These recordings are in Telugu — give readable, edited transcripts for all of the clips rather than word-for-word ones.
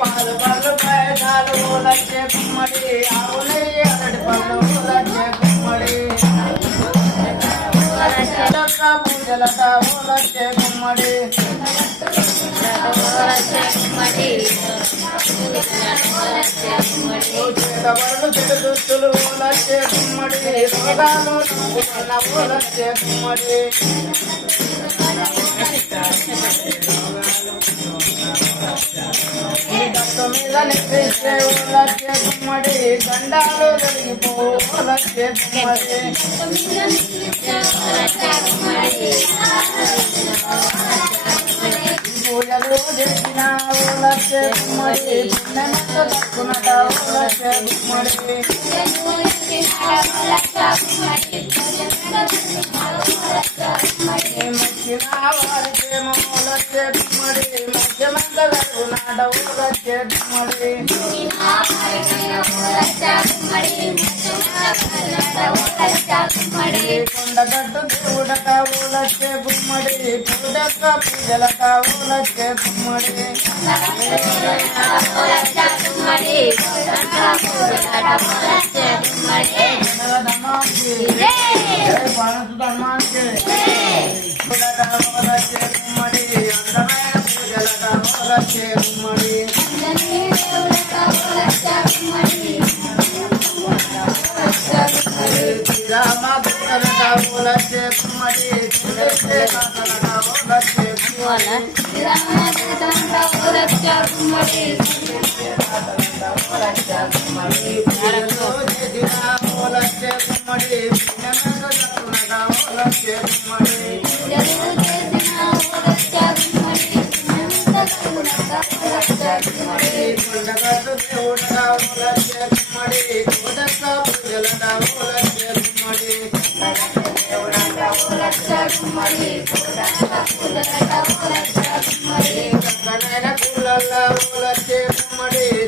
పాలు పళ్ళు పేదాలు లచ్చే గుమ్మడి ఆవులై అరటి పళ్ళు లచ్చే గుమ్మడి పూజలట లచ్చే గుమ్మడి చేతబడులు చెడు దుస్తులు లచ్చే గుమ్మడి రోగాలు లచ్చే గుమ్మడి దత్తు మీద నిప్పేసే లచ్చే గుమ్మడి గండాలు తొలగిపో లచ్చే గుమ్మడి పూజలు చేసిన లచ్చే గుమ్మడి పుణ్యమంత దక్కునట లచ్చే గుమ్మడి మచ్చిన వారికేమో లచ్చే గుమ్మడి మధ్యమంత దక్కునట లచ్చే గుమ్మడి కొండగట్టు దేవుడట లచ్చే గుమ్మడి పూజక్క పూజలట లచ్చే గుమ్మడి ధర్మానికి గుమ్మడి అందమైన పూజలట లచ్చే గుమ్మడి శ్రీరామ భక్తలట లచ్చే గుమ్మడి లచ్చే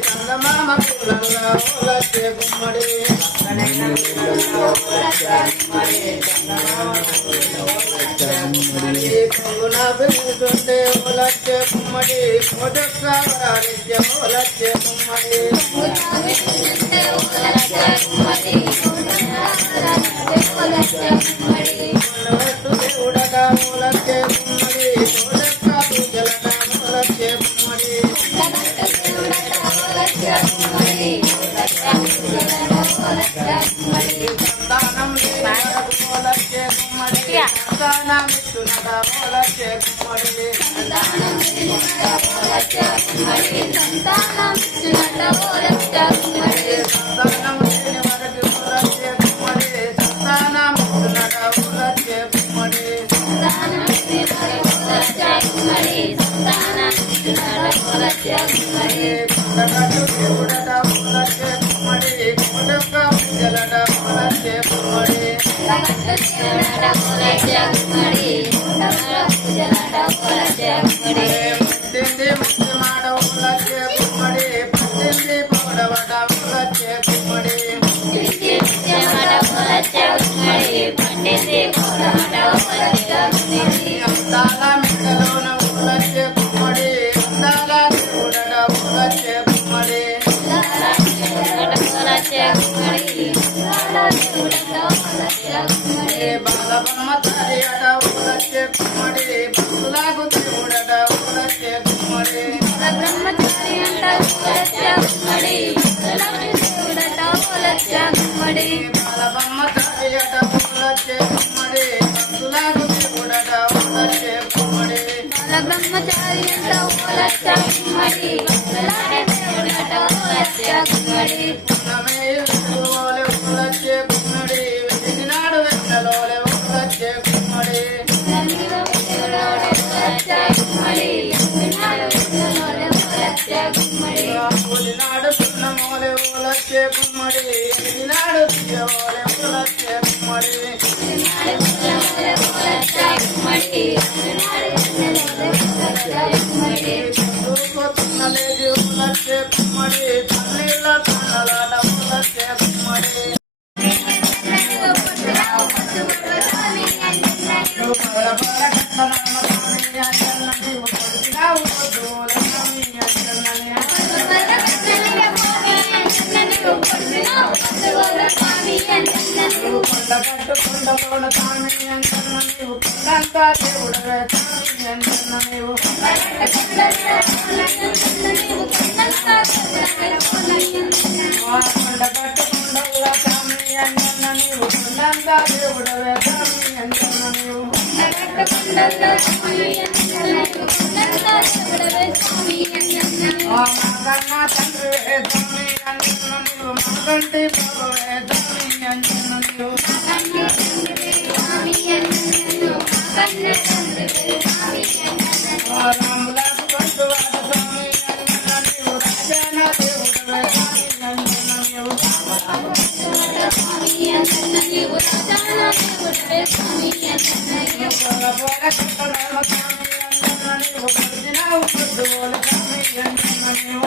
చందమామ పూలల్లా లచ్చే గుమ్మడి పొంగున పెరుగుతుంటే లచ్చే గుమ్మడి పొదొక్కరాలిచ్చే లచ్చే గుమ్మడి కొండగట్టు దేవుడగా లచ్చే గుమ్మడి పొదొక్క పూజలగా లచ్చే గుమ్మడి సంతానం లచ్చే గుమ్మడి సంతానం ఇస్తున్నదా లచ్చే గుమ్మడి సంతానం లేని వరకు లచ్చే గుమ్మడి సంతానం ఇస్తున్నదా లచ్చే గుమ్మడి కొండగట్టు దేవుడట లచ్చే గుమ్మడి కొండొక్క పూజలట లచ్చే గుమ్మడి పట్టింది ముక్తి మాడవ లచ్చే గుమ్మడి పట్టింది పౌడవట లచ్చే గుమ్మడి అందాల మిట్టలోన లచ్చే గుమ్మడి అందాల దేవుడట లచ్చే గుమ్మడి బాలబొమ్మ తల్లి అట లచ్చే గుమ్మడి భక్తులకు దేవుడట లచ్చే గుమ్మడి బాలబొమ్మ తల్లి అట లచ్చే గుమ్మడి భక్తులకు దేవుడట లచ్చే గుమ్మడి లచ్చే గుమ్మడి వెలిగినాడు వెన్నలోలే లచ్చే గుమ్మడి పూలినాడు పున్నమోలే లచ్చే గుమ్మడి వెలిగినాడు తీయవోలే లచ్చే గుమ్మడి చదువుకోతున్నలేదు లచ్చే గుమ్మడి కట్టుకుండలోన స్వామి అంజన్న నీవు కొండంత దేవుడవే స్వామి అంజన్న నీవు కొండ కట్టుకుండల స్వామి అంజన్న నీవు కొండంత దేవుడవే స్వామి అంజన్న నీవు మగన్న తండ్రివే స్వామి అంజన్న నీవు మగంటి బాబవే స్వామి అంజన్న నీవు రాములకు పండువాడ స్వామి అంజన్న నీవు రాజాన దేవుడవే స్వామి అంజన్న నీవు కట్టడాల స్వామి అంజన్న నీవు పడినావు పొద్దుగోల స్వామి అంజన్న నీవు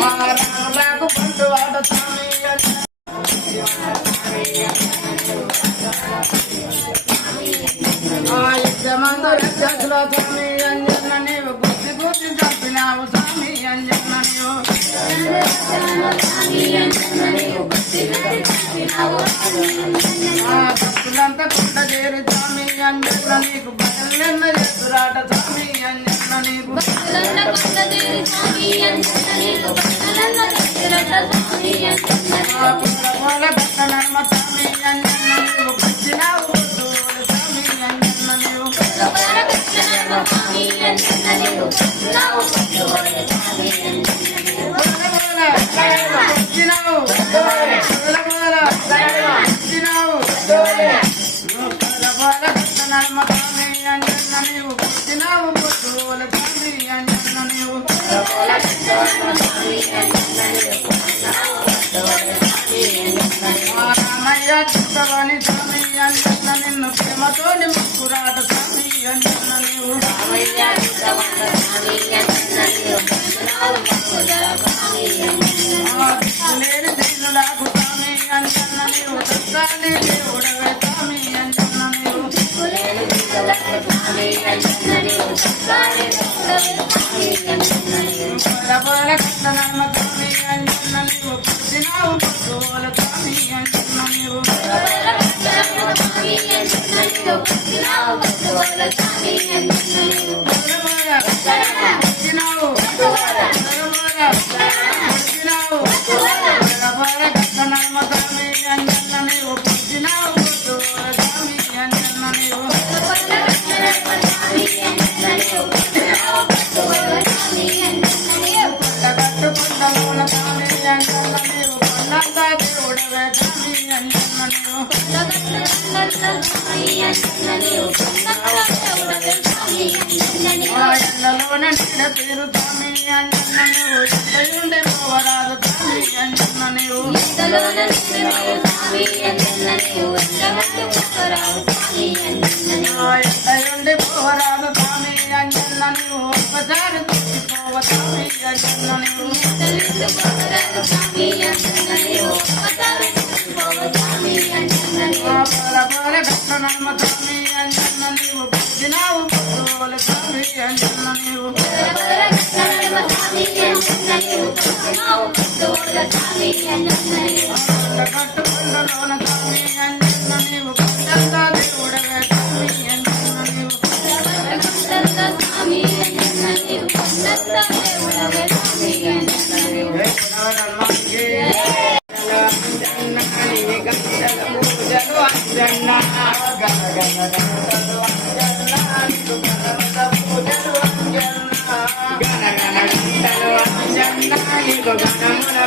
రాములకు పండువాడ స్వామి యుద్ధమందు రక్షసుల స్వామి అంజన్న నీవు గుర్తి గుర్తి చంపినావు స్వామి అంజన్న నీవు భక్తులంతా కుండ చేరి స్వామి అంజన్న నీకు బయలున్న చేతురాట స్వామి అంజన్న నీకు భక్త నర్మ స్వామి అంజన్న నీవు పచ్చినావు స్వామి అంజన్న నీవు నర్మ స్వామి అంజన్న నీవు పుట్టినావు పొద్దుల స్వామి అంజన్న నీవు రామయ్య చిత్తవాణి స్వామి అంజన్న నిన్ను ప్రేమతోని ముక్కురాట స్వామి అంజన్న నీవు లేని దీనులకు స్వామి అంజన్న నీవు దత్తాలి దేవుడవే స్వామి అంజన్న నీవు పొల కట్టనమ్మ స్వామి అంజన్న నీవు పుట్టినావు పొద్దుల స్వామి అంజన్న నీవు కట్టనమ్మ స్వామి అంజన్న నీవు పుట్టినావు పొద్దుల స్వామి అంజన్న నీవు కట్టుకుండలోన స్వామి అంజన్న నీవు కొండంత దేవుడవే స్వామి అంజన్న నీవు ఎండలోన నీడ పేరు స్వామి అంజన్న నీవు ఎండయుండి పోవరాదు స్వామి అంజన్న నీవు ఎండయుండి పోవరాదు స్వామి అంజన్న నీవు ఒక్కసారి చూసిపోవ స్వామి అంజన్న నీవు కట్టనమ్మ స్వామి అంజన్న నీవు పుట్టినావు పొద్దుల స్వామి అంజన్న నీవు కట్టుకుండలోన స్వామి అంజన్న నీవు కొండంత దేవుడవే స్వామి అంజన్న నీవు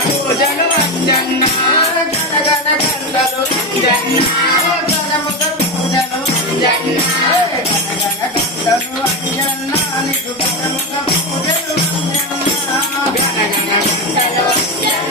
పూజలు అంజన్న పూజలు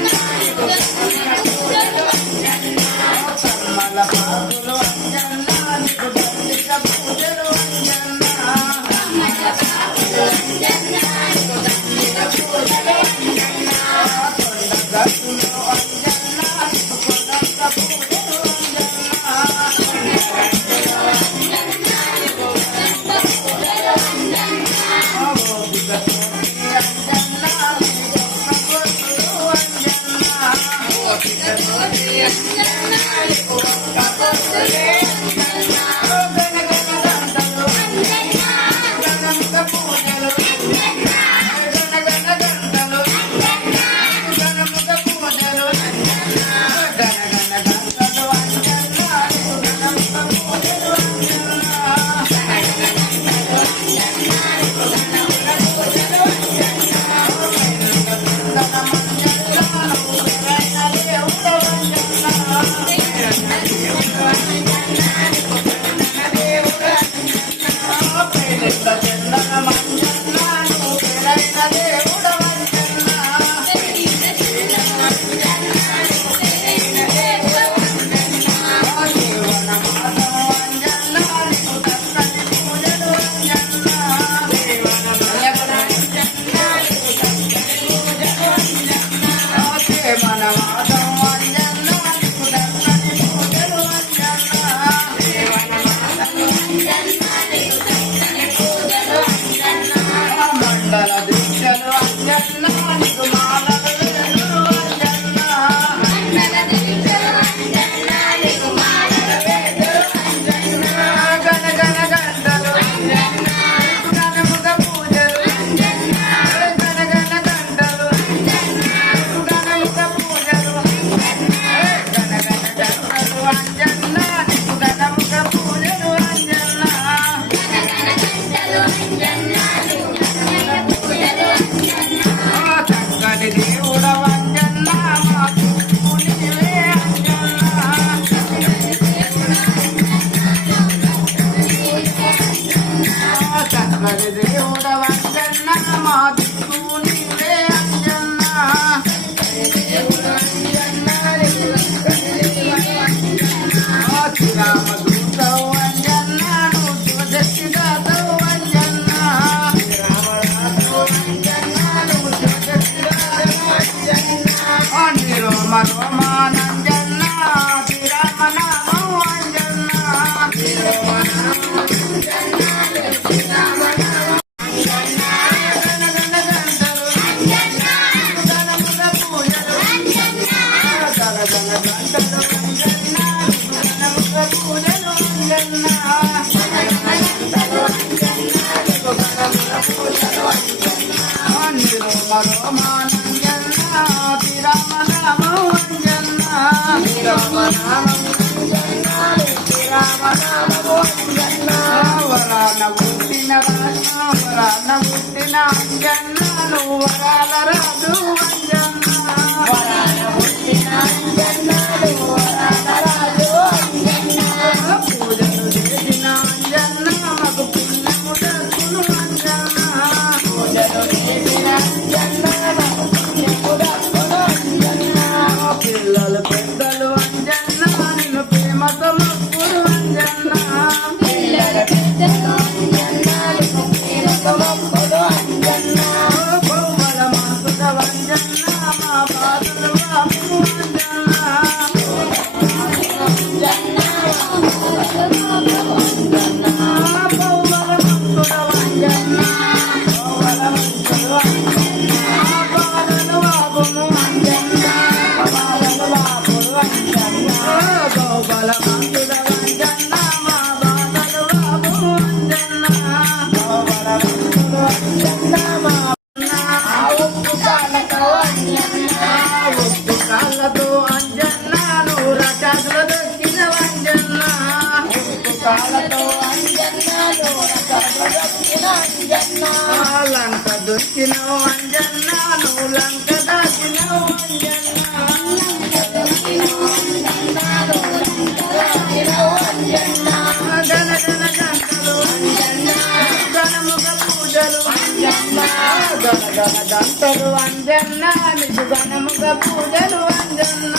దంతలు అంజన్న నీకు గణముగ పూజలు అంజన్న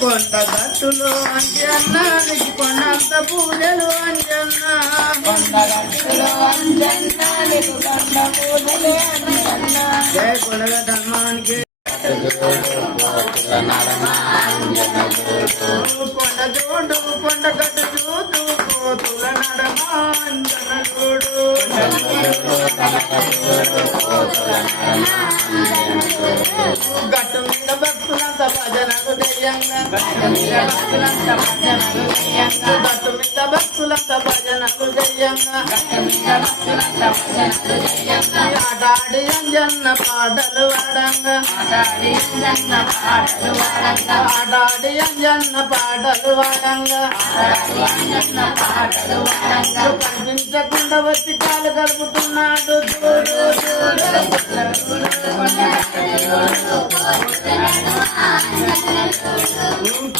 కొండ గట్టులు అంజన్న నీకు కొండంత పూజలు అంజన్న జయ కులగ ధర్మానికి కొండ చూడు కొండ కట్టు చూడు కోతుల నడమాంజన చూడు గట్టు చెయ్యంగా గట్టు మీద భక్తులంతా భజనలు చెయ్యంగా ఆటాడి అంజన్న పాటలు వాడంగా ఆటాడి అంజన్న పాటలు వాడంగా కనిపించకుండా వచ్చి కాలు గడుపుతున్నాడు చూడు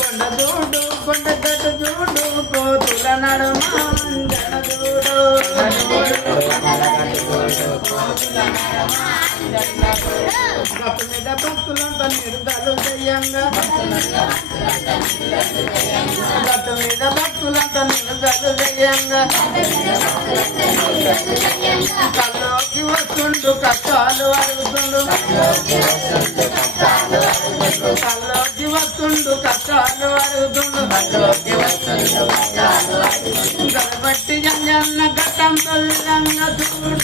కొండ చూడు కొండ గట్టు చూడు కోతుల నడుమ అంజన చూడు గట్టు మీద భక్తులంతా నిరుదలు చెయ్యంగా గట్టు మీద భక్తులంతా నిరుదలు చెయ్యంగా కల్లోకి వస్తుండు కష్టాలు అడుగుతుండు కల్లోకి వస్తుండు కష్టాలు అడుగుతుండు గడబట్టి జంజన్న గట్టం తొల్లంగా చూడు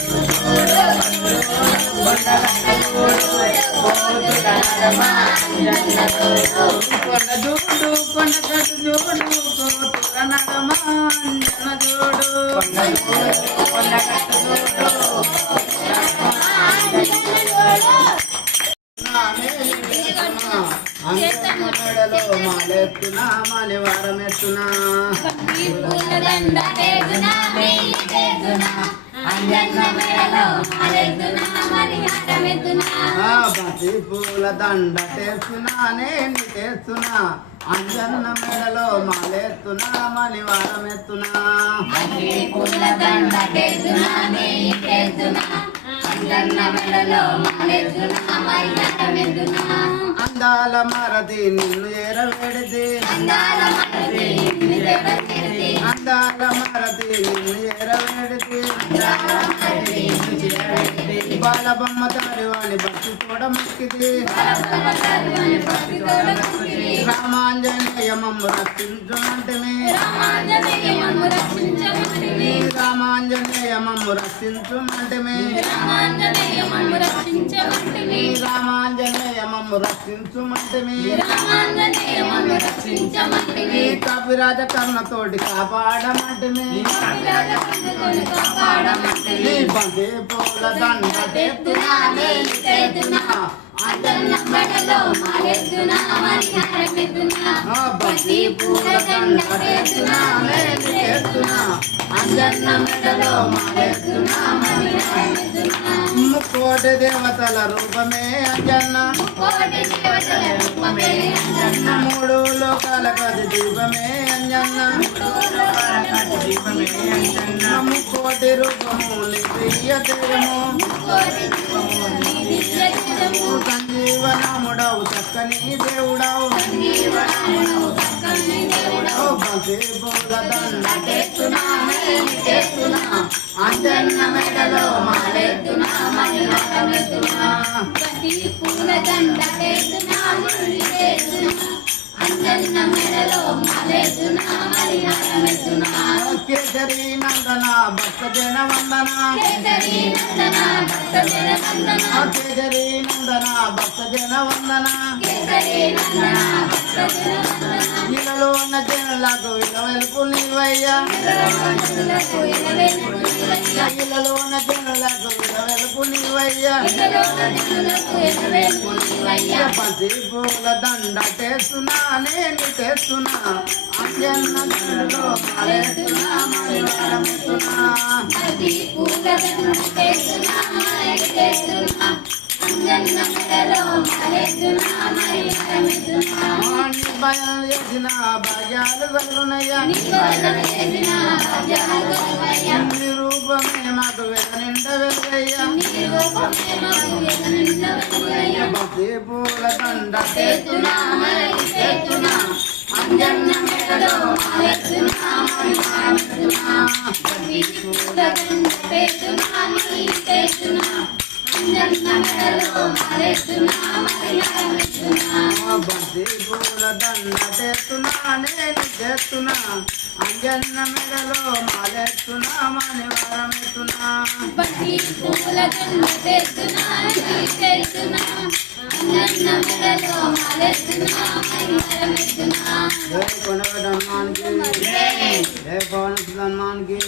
కొండ చూడు కొండ కట్టు చూడు కోతుల నడమ అంజన చూడు కొండ కట్టు చూడు మెడలో మాలెత్తునా మణివారం ఎత్తునా బంతి పూల దండ తెస్తున్నా నేను తెస్తున్నా అంజన్న మెడలో మాలెత్తునా మణివారం ఎత్తునా అందాల మరది నిన్ను ఎరవేడిది అందాల మరది నిన్ను ఎరవేడిది బాలబొమ్మ తారివాణి భక్తి కూడా మొక్కిది రామాంజనేయమమ్మ రక్షించుమంటిమి రామాంజనేయమమ్మ రక్షించుమంటిమి రక్షించుమంటిమి కపిరాజ కర్ణతోటి కాపాడమంటిమి బంతి పూల దండ తెత్తునా బంతి పూల దండ తెత్తునా అంజన్న మెడలో మాలెత్తునా ముక్కోటి దేవతల రూపమే అంజన్న మూడు లోకాల కది దీపమే అంజన్న ముక్కోటి రూపము నిత్యము సంజీవనముడవు చక్కని దేవుడవు బంతి పూల దండ తెత్తునా అంజన్న మెడలో మాలెత్తునా కేసరి నందన భక్త జన వందన కేసరి నందన భక్త జన వందన ఇలలో ఉన్న జనులకు విలవెలుపు నీవయ్యా ఇలలో ఉన్న జనులకు విలవెలుపు నీవయ్యా బంతి పూల దండ తెస్తున్నా నేను తెస్తున్నా అంజన్న మెడలో మాలెత్తునా మణివారం ఎత్తునా భయం చేసిన భాగ్యాలు కలుగునయ్యా నీ రూపమే మాకు వెదనిండ వెలుగయ్యా బంతి పూల దండ తెత్తునా అంజన్న మెడలో మాలెత్తునా బంతి పూల దండ తెత్తునా నేను తెస్తున్నా అంజన్న మెడలో మాలెత్తునా మణివారం ఎత్తునా బంతి పూల దండ తెత్తునా అంజన్న మెడలో మాలెత్తునా जय कोंडगढ़ हनुमान की जय पवन सुत हनुमान की